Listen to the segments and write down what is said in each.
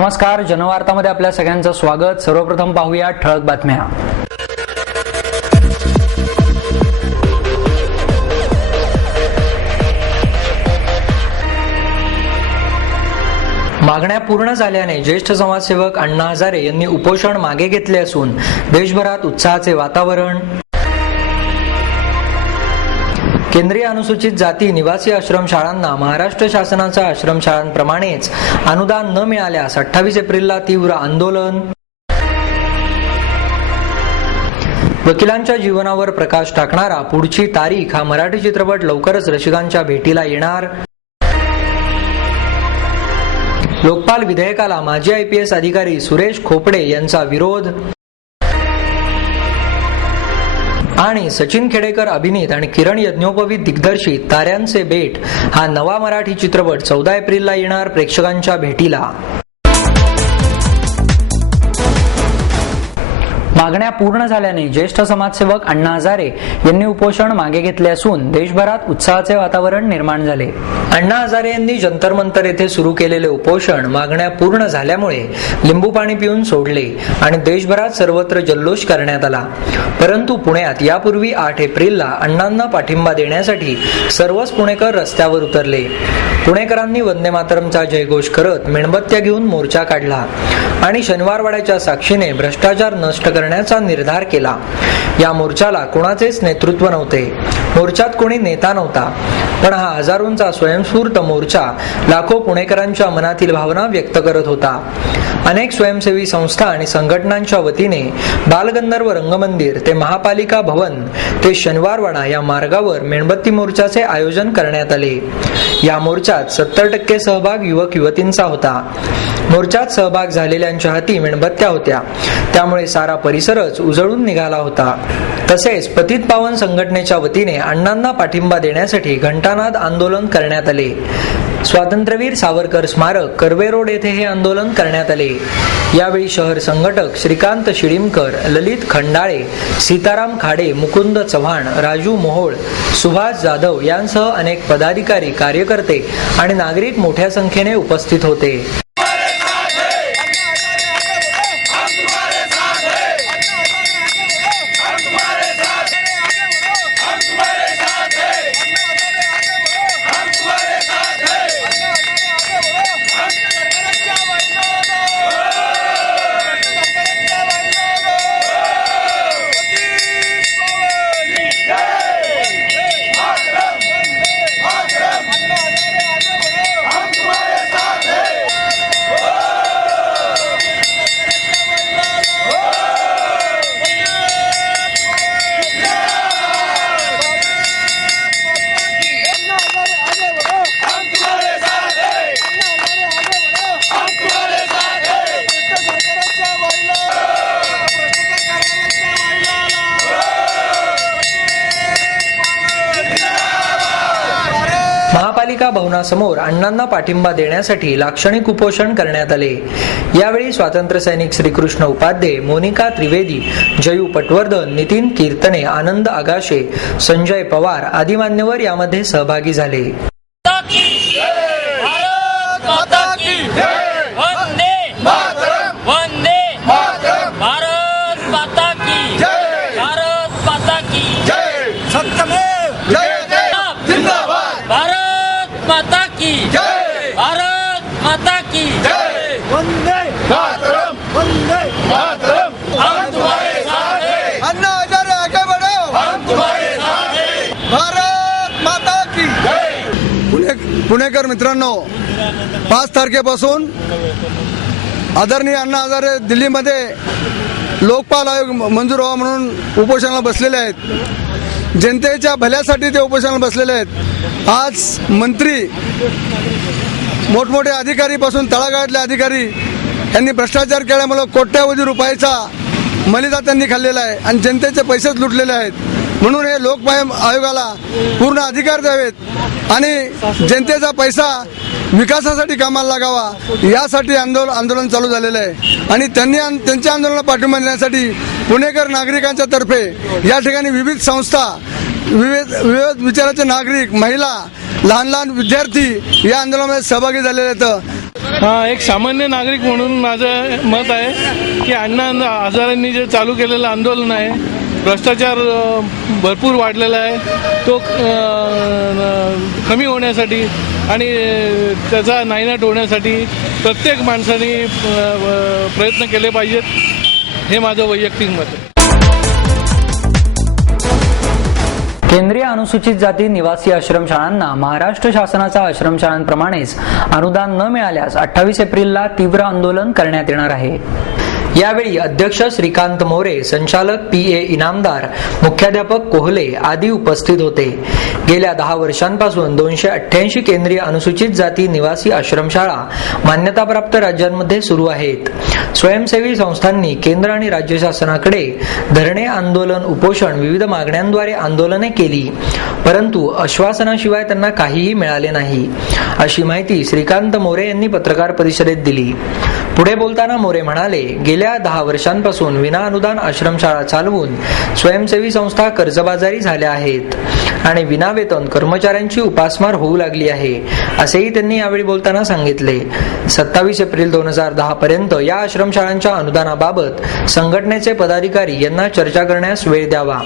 नमस्कार, जनवार्तामध्ये आपल्या सगळ्यांचं स्वागत। सर्वप्रथम पाहूया ठळक बातम्या। मागण्या पूर्ण झाल्याने ज्येष्ठ समाजसेवक अण्णा हजारे यांनी उपोषण मागे घेतले असून देशभरात उत्साहाचे वातावरण। केंद्रीय अनुसूचित जाती निवासी आश्रमशाळांना महाराष्ट्र शासनाच्या आश्रमशाळांप्रमाणेच अनुदान न मिळाल्यास 28 एप्रिलला तीव्र आंदोलन। वकिलांच्या जीवनावर प्रकाश टाकणारा पुढची तारीख हा मराठी चित्रपट लवकरच रसिकांच्या भेटीला येणार। लोकपाल विधेयकाला माजी IPS अधिकारी सुरेश खोपडे यांचा विरोध। आणि सचिन खेडेकर अभिनीत आणि किरण यज्ञोपवीत दिग्दर्शित ताऱ्यांचे बेट हा नवा मराठी चित्रपट 14 एप्रिलला येणार प्रेक्षकांच्या भेटीला। मागण्या पूर्ण झाल्याने ज्येष्ठ समाजसेवक अण्णा हजारे यांनी उपोषण मागे घेतले असून देशभरात उत्साहाचे वातावरण निर्माण झाले। अण्णा हजारे यांनी जंतर मंतर येथे सुरू केलेले उपोषण मागण्या पूर्ण झाल्यामुळे लिंबू पाणी पिऊन सोडले आणि देशभरात सर्वत्र जल्लोष करण्यात आला। परंतु पुण्यात यापूर्वी 8 एप्रिलला अण्णांना पाठिंबा देण्यासाठी सर्वच पुणेकर रस्त्यावर उतरले। पुणेकरांनी वंदे मातरमचा जयघोष करत मेणबत्त्या घेऊन मोर्चा काढला आणि शनिवारवाड्याच्या साक्षीने भ्रष्टाचार नष्ट करण्याचा निर्धार केला। या मोर्चाला कोणाचेच नेतृत्व नव्हते, मोर्चात कोणी नेता नव्हता, पण हा हजारोंचा स्वयंस्फूर्त मोर्चा लाखो पुणेकरांच्या मनातील भावना व्यक्त करत होता। अनेक स्वयंसेवी संस्था आणि संघटनांच्या वतीने बालगंधर्व रंगमंदिर ते महापालिका भवन ते शनिवारवाडा या मार्गावर मेणबत्ती मोर्चाचे आयोजन करण्यात आले। या मोर्चात 70% सहभाग युवक युवतींचा होता। मोर्चात सहभाग झालेल्यांच्या हाती मेणबत्त्या होत्या, त्यामुळे सारा परिसरच उजळून निघाला होता। तसेच पतित पावन संघटनेच्या वतीने अण्णांना पाठिंबा देण्यासाठी घंटानाद आंदोलन करण्यात आले। स्वातंत्र्यवीर सावरकर स्मारक कर्वे रोड येथे हे आंदोलन करण्यात आले। यावेळी शहर संघटक श्रीकांत शिडीमकर, ललित खंडाळे, सीताराम खाडे, मुकुंद चव्हाण, राजू मोहोळ, सुभाष जाधव यांसह अनेक पदाधिकारी, कार्यकर्ते आणि नागरिक मोठ्या संख्येने उपस्थित होते। महापालिका भवनासमोर अण्णांना पाठिंबा देण्यासाठी लाक्षणिक उपोषण करण्यात आले। यावेळी स्वातंत्र्य सैनिक श्रीकृष्ण उपाध्ये, मोनिका त्रिवेदी, जयू पटवर्धन, नितीन कीर्तने, आनंद आगाशे, संजय पवार आदी मान्यवर यामध्ये सहभागी झाले। पुणेकर मित्रांनो, 5 तारखेपासून आदरणीय अण्णा हजारे दिल्लीमध्ये लोकपाल आयोग मंजूर व्हावा म्हणून उपोषणाला बसलेले आहेत। जनतेच्या भल्यासाठी ते उपोषणाला बसलेले आहेत। आज मंत्री, मोठमोठे अधिकारीपासून तळागाळातले अधिकारी यांनी भ्रष्टाचार केल्यामुळे कोट्यावधी रुपयाचा मलिदा त्यांनी खाल्लेला आहे आणि जनतेचे पैसेच लुटलेले आहेत। म्हणून हे लोकपाल आयोगाला पूर्ण अधिकार द्यावेत आणि जनतेचा पैसा विकासासाठी कामाला लागावा यासाठी आंदोलन चालू झालेलं आहे। आणि त्यांच्या आंदोलनाला पाठिंबा देण्यासाठी पुणेकर नागरिकांच्या तर्फे या ठिकाणी विविध संस्था, विविध विचाराचे नागरिक, महिला, लहान लहान विद्यार्थी या आंदोलनामध्ये सहभागी झालेले आहेत। एक सामान्य नागरिक म्हणून माझं मत आहे की अण्णा हजारेंनी जे चालू केलेलं आंदोलन आहे, भ्रष्टाचार भरपूर वाढलेला आहे, तो कमी होण्यासाठी आणि त्याचा नायनाट होण्यासाठी प्रत्येक माणसाने प्रयत्न केले पाहिजेत, हे माझं वैयक्तिक मत आहे. केंद्रीय अनुसूचित जाती निवासी आश्रमशाळांना महाराष्ट्र शासनाच्या आश्रमशाळांप्रमाणेच अनुदान न मिळाल्यास 28 एप्रिलला तीव्र आंदोलन करण्यात येणार आहे. यावेळी अध्यक्ष श्रीकांत मोरे, संचालक PA इनामदार, मुख्याध्यापक कोहले आदी उपस्थित होते. गेल्या 10 वर्षांपासून 288 केंद्रीय अनुसूचित जाती निवासी आश्रमशाळा मान्यताप्राप्त राज्यांमध्ये सुरू आहेत. स्वयंसेवी संस्थांनी केंद्र आणि राज्य शासनाकडे धरणे, आंदोलन, उपोषण, विविध मागण्यांद्वारे आंदोलने केली, परंतु आश्वासनाशिवाय त्यांना काहीही मिळाले नाही, अशी माहिती श्रीकांत मोरे यांनी पत्रकार परिषदेत दिली. पुढे बोलताना मोरे म्हणाले, गेल्या 10 वर्षांपासून विना अनुदान आश्रमशाळा चालवून स्वयंसेवी संस्था कर्जबाजारी झाल्या आहेत आणि विना वेतन कर्मचाऱ्यांची उपासमार होऊ लागली आहे, असेही त्यांनी यावेळी बोलताना सांगितले. 27 एप्रिल 2010 पर्यंत या आश्रमशाळांच्या अनुदानाबाबत संघटनेचे पदाधिकारी यांना चर्चा करण्यास वेळ द्यावा.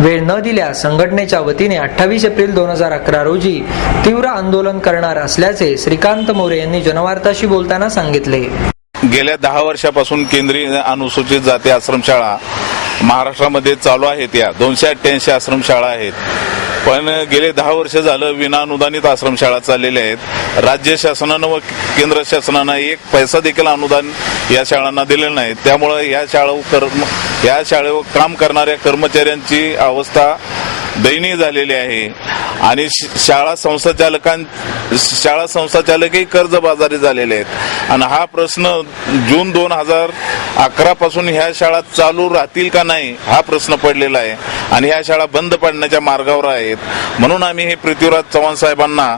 वेळ न दिल्यास संघटनेच्या वतीने 28 एप्रिल 2011 रोजी तीव्र आंदोलन करणार असल्याचे श्रीकांत मोरे यांनी जनवार्ताशी बोलताना सांगितले. गेल्या 10 वर्षापासून केंद्रीय अनुसूचित जाती आश्रमशाळा महाराष्ट्रामध्ये चालू आहेत. या 288 आश्रमशाळा आहेत, पण गेले 10 वर्ष झालं विनाअनुदानित आश्रमशाळा चाललेल्या आहेत. राज्य शासनानं व केंद्र शासनानं एक पैसा देखील अनुदान या शाळांना दिलेलं नाही. त्यामुळे या शाळेवर काम करणाऱ्या कर्मचाऱ्यांची अवस्था दयनीय झालेली आहे आणि शाळा संस्थाचालकही कर्जबाजारी झालेले आहेत. आणि हा प्रश्न जून 2011 पासून ह्या शाळा चालू राहतील का नाही हा प्रश्न पडलेला आहे आणि ह्या शाळा बंद पडण्याच्या मार्गावर आहेत. म्हणून आम्ही हे पृथ्वीराज चव्हाण साहेबांना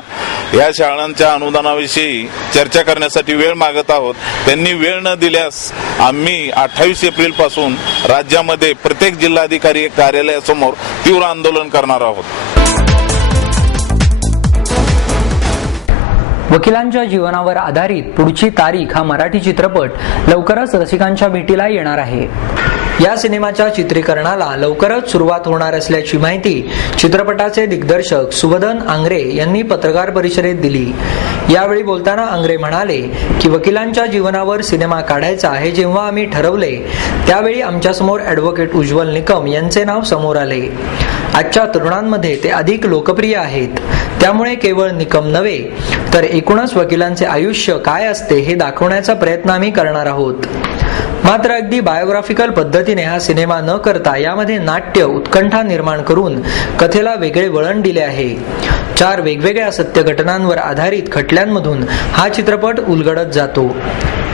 या शाळांच्या अनुदानाविषयी चर्चा करण्यासाठी वेळ मागत आहोत. त्यांनी वेळ न दिल्यास आम्ही 28 एप्रिल पासून राज्यामध्ये प्रत्येक जिल्हाधिकारी कार्यालयासमोर तीव्र आंदोलन करणार आहोत. वकिलांच्या जीवनावर आधारित पुढची तारीख हा मराठी चित्रपट लवकरच रसिकांच्या भेटीला येणार आहे. या सिनेमाच्या चित्रीकरणाला लवकरच सुरुवात होणार असल्याची माहिती चित्रपटाचे दिग्दर्शक सुबोधन आंग्रे यांनी पत्रकार परिषदेत दिली. यावेळी बोलताना आंग्रे म्हणाले की वकिलांच्या जीवनावर सिनेमा काढायचा हे जेव्हा आम्ही ठरवले त्यावेळी आमच्यासमोर ॲडव्होकेट उज्ज्वल निकम यांचे नाव समोर आले. आजच्या तरुणांमध्ये ते अधिक लोकप्रिय आहेत, त्यामुळे केवळ निकम नव्हे तर एकूणच वकिलांचे आयुष्य काय असते हे दाखवण्याचा प्रयत्न आम्ही करणार आहोत. मात्र अगदी बायोग्राफिकल पद्धतीने हा सिनेमा न करता यामध्ये नाट्य, उत्कंठा निर्माण करून कथेला वेगळे वळण दिले आहे. 4 वेगवेगळ्या सत्य घटनांवर आधारित खटल्यांमधून हा चित्रपट उलगडत जातो.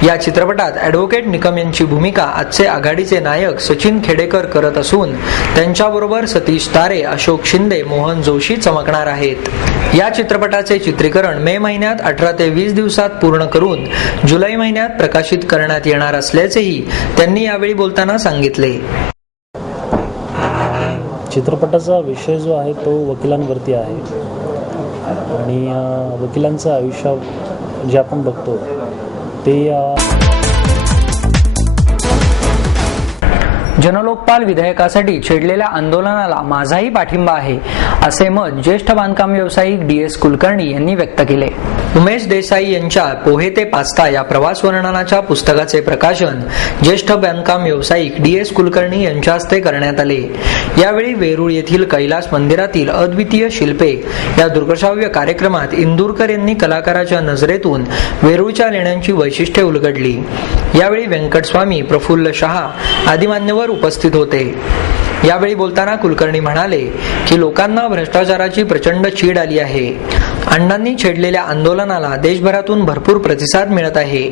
या चित्रपटात ॲडव्होकेट निकम यांची भूमिका आजचे आघाडीचे नायक सचिन खेडेकर करत असून त्यांच्याबरोबर सतीश तारे, अशोक शिंदे, मोहन जोशी चमकणार आहेत. या चित्रपटाचे चित्रीकरण मे महिन्यात 18 ते 20 दिवसात पूर्ण करून जुलै महिन्यात प्रकाशित करण्यात येणार असल्याचेही त्यांनी यावेळी बोलताना सांगितले. चित्रपटाचा विषय जो आहे तो वकिलांवरती आहे आणि वकिलांचं आयुष्य जे आपण बघतो ते जनलोकपाल विधेयकासाठी छेडलेल्या आंदोलनाला माझाही पाठिंबा आहे, असे मत ज्येष्ठ बांधकाम व्यावसायिक DS कुलकर्णी यांनी व्यक्त केले. उमेश देसाई यांच्या पोहे ते पास्ता या प्रवास वर्णनाच्या पुस्तकाचे प्रकाशन ज्येष्ठ बांधकाम व्यावसायिक DS कुलकर्णी यांच्या हस्ते करण्यात आले. यावेळी वेरूळ येथील कैलास मंदिरातील अद्वितीय शिल्पे या दृकश्राव्य कार्यक्रमात इंदूरकर यांनी कलाकाराच्या नजरेतून वेरूळच्या लेण्यांची वैशिष्ट्ये उलगडली. यावेळी व्यंकटस्वामी, प्रफुल्ल शहा आदी मान्यवर उपस्थित होते. यावेळी बोलताना कुलकर्णी म्हणाले की लोकांना भ्रष्टाचाराची प्रचंड चीड आली आहे. अण्णांनी छेडलेल्या आंदोलनाला देशभरातून भरपूर प्रतिसाद मिळत आहे.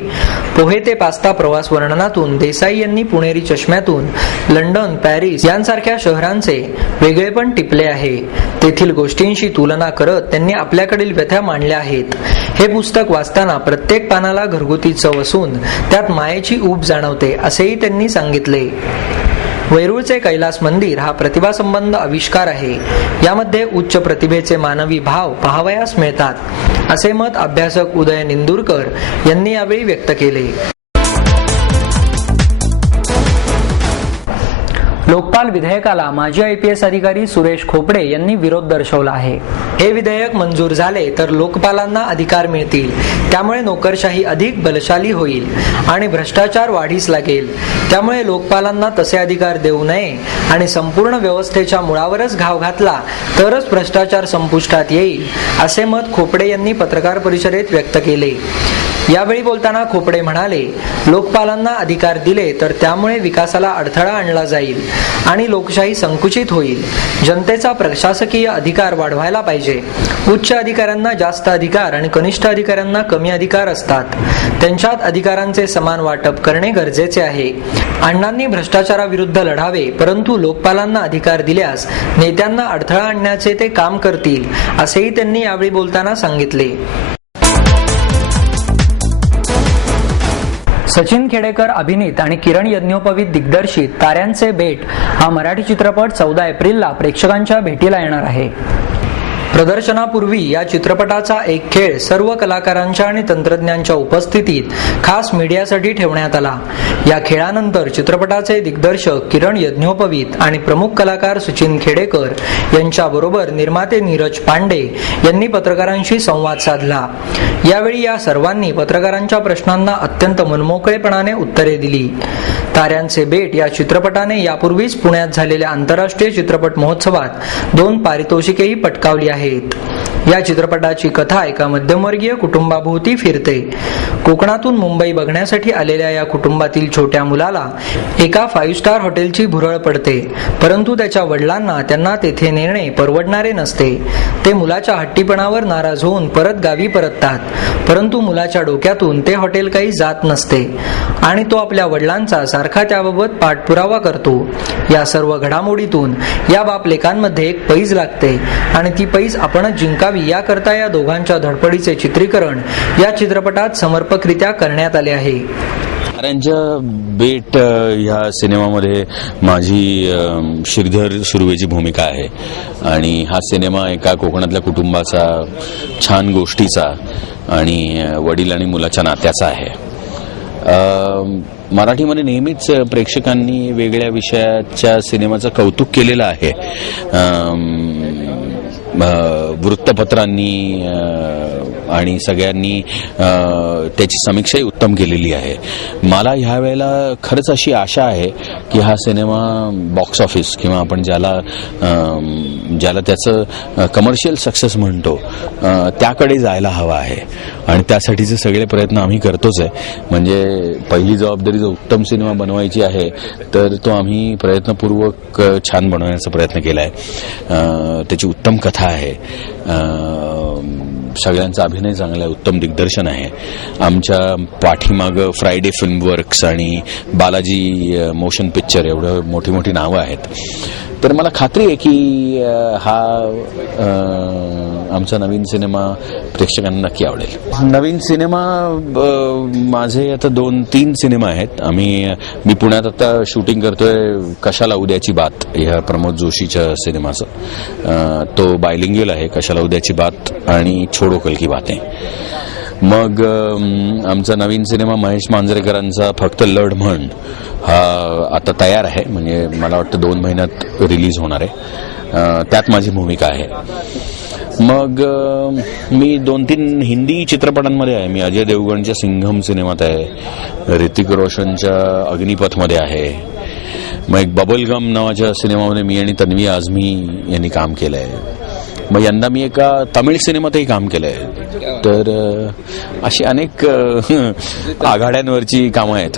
पोहे ते पास्ता प्रवास वर्णनातून देसाई यांनी पुणेरी चष्म्यातून लंडन, पॅरिस यांसारख्या शहरांचे वेगळेपण टिपले आहे. तेथील गोष्टींशी तुलना करत त्यांनी आपल्याकडील व्यथा मांडल्या आहेत. हे पुस्तक वाचताना प्रत्येक पानाला घरगुती चव असून त्यात मायेची ऊब जाणवते, असेही त्यांनी सांगितले. वेरूळचे कैलास मंदिर हा प्रतिभा संबंध आविष्कार आहे. यामध्ये उच्च प्रतिभेचे मानवी भाव पाहावयास मिळतात, असे मत अभ्यासक उदय निंदुरकर यांनी यावेळी व्यक्त केले. लोकपाल विधेयकाला माजी IPS अधिकारी सुरेश खोपडे यांनी विरोध दर्शवला आहे. हे विधेयक मंजूर झाले तर लोकपालांना अधिकार मिळतील, त्यामुळे नोकरशाही अधिक बलशाली होईल आणि भ्रष्टाचार वाढीस लागेल. त्यामुळे लोकपालांना तसे अधिकार देऊ नये आणि संपूर्ण व्यवस्थेच्या मुळावरच घाव घातला तरच भ्रष्टाचार संपुष्टात येईल, असे मत खोपडे यांनी पत्रकार परिषदेत व्यक्त केले. यावेळी बोलताना खोपडे म्हणाले, लोकपालांना अधिकार दिले तर त्यामुळे विकासाला अडथळा आणला जाईल आणि लोकशाही संकुचित होईल. जनतेचा प्रशासकीय अधिकार वाढवायला पाहिजे. उच्च अधिकाऱ्यांना जास्त अधिकार आणि कनिष्ठ अधिकाऱ्यांना कमी अधिकार असतात. त्यांच्यात अधिकारांचे समान वाटप करणे गरजेचे आहे. अण्णांनी भ्रष्टाचाराविरुद्ध लढावे, परंतु लोकपालांना अधिकार दिल्यास नेत्यांना अडथळा आणण्याचे ते काम करतील, असेही त्यांनी यावेळी बोलताना सांगितले. सचिन खेडेकर अभिनीत आणि किरण यज्ञोपवीत दिग्दर्शित ताऱ्यांचे बेट हा मराठी चित्रपट 14 एप्रिलला प्रेक्षकांच्या भेटीला येणार आहे. प्रदर्शनापूर्वी या चित्रपटाचा एक खेळ सर्व कलाकारांच्या आणि तंत्रज्ञांच्या उपस्थितीत खास मीडियासाठी ठेवण्यात आला. या खेळानंतर चित्रपटाचे दिग्दर्शक किरण यज्ञोपवीत आणि प्रमुख कलाकार सचिन खेडेकर यांच्याबरोबर निर्माते नीरज पांडे यांनी पत्रकारांशी संवाद साधला. यावेळी या सर्वांनी पत्रकारांच्या प्रश्नांना अत्यंत मनमोकळेपणाने उत्तरे दिली. ताऱ्यांचे बेट या चित्रपटाने यापूर्वीच पुण्यात झालेल्या आंतरराष्ट्रीय चित्रपट महोत्सवात 2 पारितोषिकेही पटकावली आहेत. या चित्रपटाची कथा एका मध्यमवर्गीय कुटुंबाभोवती फिरते. कोकणातून मुंबई बघण्यासाठी आलेल्या या कुटुंबातील छोट्या मुलाला एका 5 स्टार हॉटेलची भुरळ पडते, परंतु त्याच्या वडिलांना त्यांना तेथे नेणे परवडणारे नसते. ते मुलाच्या हट्टीपणावर नाराज होऊन परत गावी परततात, परंतु मुलाच्या डोक्यातून ते हॉटेल काही जात नसते आणि तो आपल्या वडिलांचा सारखा त्याबाबत पाठपुरावा करतो. या सर्व घडामोडीतून या बाप लेकांमध्ये एक पैज लागते आणि ती पैज आपणच जिंकावी याकरता या दोघांच्या धडपडीचे चित्रीकरण या चित्रपटात समर्पकरित्या करण्यात आले आहे. ताऱ्यांच्या बेट ह्या सिनेमामध्ये माझी श्रीधर सुर्वेची भूमिका आहे आणि हा सिनेमा एका कोकणातल्या कुटुंबाचा, छान गोष्टीचा आणि वडील आणि मुलाच्या नात्याचा आहे. मराठीमध्ये नेहमीच प्रेक्षकांनी वेगळ्या विषयाच्या सिनेमाचं कौतुक केलेलं आहे. वृत्तपत्रांनी आणि सगळ्यांनी त्याची समीक्षाही उत्तम केलेली आहे. मला ह्या वेळेला खरंच अशी आशा आहे की हा सिनेमा बॉक्स ऑफिस किंवा आपण ज्याला त्याचं कमर्शियल सक्सेस म्हणतो त्याकडे जायला हवा आहे आणि त्यासाठीचे सगळे प्रयत्न आम्ही करतोच आहे. म्हणजे पहिली जबाबदारी जो उत्तम सिनेमा बनवायची आहे तर तो आम्ही प्रयत्नपूर्वक छान बनवण्याचा प्रयत्न केला आहे. त्याची उत्तम कथा आहे, सगळ्यांचा अभिनय चांगला आहे, उत्तम दिग्दर्शन आहे. आमच्या पाठीमागं फ्रायडे फिल्मवर्क्स आणि बालाजी मोशन पिक्चर एवढं मोठी मोठी नावं आहेत. तर मला खात्री आहे की हा आमचा नवीन सिनेमा प्रेक्षकांना नक्की आवडेल. नवीन सिनेमा माझे आता 2-3 सिनेमा आहेत. मी पुण्यात आता शूटिंग करतोय कशाला उद्याची बात ह्या प्रमोद जोशीच्या सिनेमाचं. तो बायलिंग्युअल आहे, कशाला उद्याची बात आणि छोडो कल की बातें. मग आमचा नवीन सिनेमा महेश मांजरेकरांचा फक्त लढ म्हण हा आता तयार आहे, म्हणजे मला वाटतं 2 महिन्यात रिलीज होणार आहे. त्यात माझी भूमिका आहे. मग मी 2-3 हिंदी चित्रपटांमध्ये आहे. मी अजय देवगणच्या सिंघम सिनेमात आहे, ऋतिक रोशनच्या अग्निपथमध्ये आहे. मग एक बबलगम नावाच्या सिनेमामध्ये मी आणि तन्वी आझमी यांनी काम केलं आहे. मग यंदा मी एका तमिळ सिनेमातही काम केलं आहे. तर अशी अनेक आघाड्यांवरची कामं आहेत.